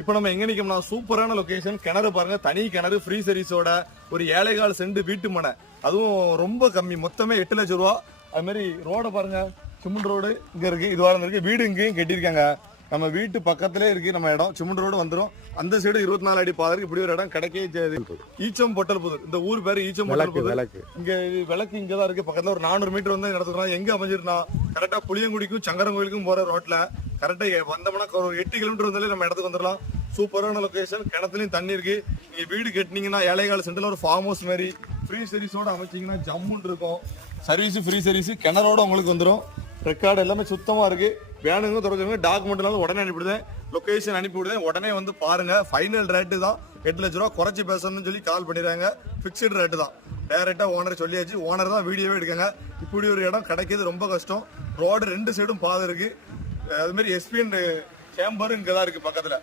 இப்போ நம்ம எங்க நிக்கோம்னா சூப்பரான லொகேஷன். கிணறு பாருங்க, தனி கிணறு, ஃப்ரீ சர்வீஸோட, ஒரு 7.25 சென்ட் வீட்டு மனை, அதுவும் ரொம்ப கம்மி, மொத்தமே 8 லட்சம் ரூபா. அது மாதிரி ரோட பாருங்க, சிமெண்ட் ரோடு இங்க இருக்கு, இதுவா இருக்கு, வீடு இங்கேயும் கட்டியிருக்காங்க. நம்ம வீட்டு பக்கத்திலே இருக்கு நம்ம இடம், சிமெண்ட் ரோடு வந்துடும். அந்த சைடு 24 அடி பாதை இருக்கு. இப்படி ஒரு இடம் கிடைக்கே ஈச்சம் பொட்டல் புதூர், இந்த ஊர் பேரு ஈச்சம் பொட்டல் புதூர். இங்க விளக்கு இங்கதான் இருக்கு, பக்கத்துல ஒரு 400 மீட்டர் வந்து நடத்துக்கிறோம். எங்க அமைஞ்சிருந்தா கரெக்டா புளியங்குடிக்கும் சங்கரங்கோயிலுக்கும் போற ரோட்ல கரெக்டா வந்தோம்னா ஒரு 8 கிலோமீட்டர் வந்தாலே நம்ம இடத்துக்கு வந்துடலாம். சூப்பரான லொகேஷன், கிணத்துலயும் தண்ணி இருக்கு. நீங்க வீடு கட்டினீங்கன்னா 7.25 சென்ட்ல ஒரு ஃபார்ம் ஹவுஸ் மாதிரி ஃப்ரீ சர்வீஸோட அமைச்சிங்கன்னா ஜம்முன்னு இருக்கும். சர்வீஸ் ஃப்ரீ சர்வீஸ், கிணறோட உங்களுக்கு வந்துடும். ரெக்கார்டு எல்லாமே சுத்தமா இருக்கு. வேணுங்க தொடர்ந்து டாக்குமெண்ட் எல்லாம் உடனே அனுப்பிவிடுதேன், லொகேஷன் அனுப்பிவிடுதேன். உடனே வந்து பாருங்க. ஃபைனல் ரேட்டு தான் 8 லட்ச ரூபா. குறைச்சி பேசணும்னு சொல்லி கால் பண்ணிடுறாங்க. பிக்சட் ரேட்டு தான். டைரக்டா ஓனர் சொல்லியாச்சு. ஓனர் தான் வீடியோவே எடுக்காங்க. இப்படி ஒரு இடம் கிடைக்கிறது ரொம்ப கஷ்டம். ரோடு 2 சைடும் பாதை இருக்கு. அது மாதிரி எஸ்பிஎன் சேம்பர் இங்கதான் இருக்கு பக்கத்துல.